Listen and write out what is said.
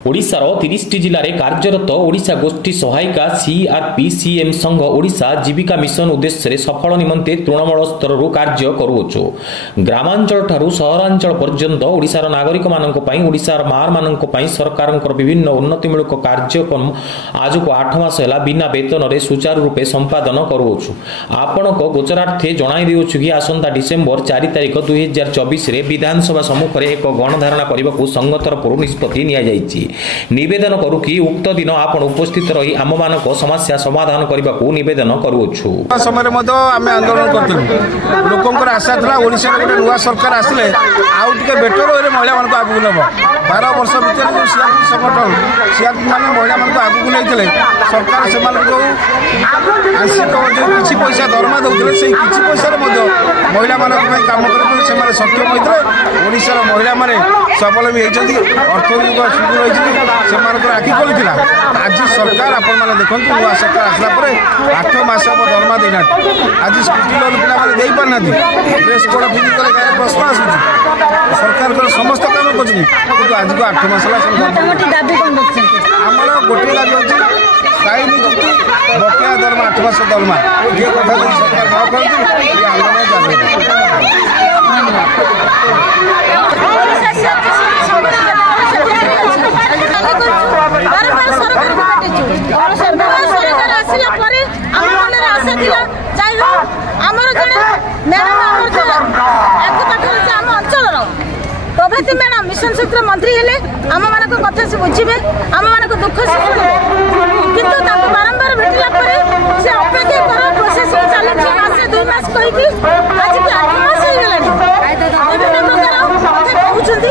ओडिशार 30टी जिले में कार्यरत ओडिशा गोष्ठी सहायिका सीआरपीसीएम संघ ओडिशा जीविका मिशन उद्देश्य सफल निमंते तृणमूल स्तर कार्य करुओछु। ग्रामांचल ठारू सहरांचल पर्यंत ओडिशार नागरिक मानक पई ओडिशार मार मानक पई सरकारक विभिन्न उन्नतिमूलक कार्यक्रम आज को 8 मास है बिना वेतन रे सुचारू रूपे संपादन करुओछु। आपणक गोचरार्थे जणाई देउछु कि आसंता डिसेंबर 4 तारिख 2024 रे विधानसभा सम्मुख एक गणधारणा करने को संघ तरफ निष्पत्ति निया जायछि। निवेदन करू कि उक्त दिन आपण उपस्थित रही आम मानक समस्या समाधान करने को निवेदन करुछु। समय आम आंदोलन करथिलु लोकंकर आशा था ओडिशा रे नुआ सरकार आसले आउ टिके बेटर वे महिला मानक आगु नब 12 वर्ष भीतर जो सीआरपी संगठन सीआरपी माने महिला मानक आगु नैथिले सरकार से मानक आंशिक जो किछि पैसा दरमा दउथिले से किछि पैसा रे मध्य महिला मानक पय काम करे से माने सक्षम होइतले ओडिशा रो महिला माने स्वावलंबी हेचंती अर्थनैतिक सुदृढ़ हेचंती से मानक आखि खोलिथिला। आज सरकार आपण माने देखंतु नुआ सरकार आसला परे 8 मास अब दरमा देना आज स्कूटी लोन पिला माने देई पाना ड्रेस कोड फिनी करे काय प्रश्न आसुची सरकार को समस्त काम करछि किंतु आज को 8 मास ला मोटी दाबी कोन रखछि हमर गोटे दाबी होछि काई नियुक्ति बकेया दरमा 8 मास दरमा ये कथा सरकार न करछि ये आंदोलन जाबे प्रभाती मैडम मिशन सूत्र मंत्री हेले आम मान कथा से बुझे आम मान दुख शुणे किंतु बारंबार भेटला से अपेक्षा कर प्रोसेस चली मासे 2 मास कही आज 8 मास हो गला विभिन्न प्रकार कहते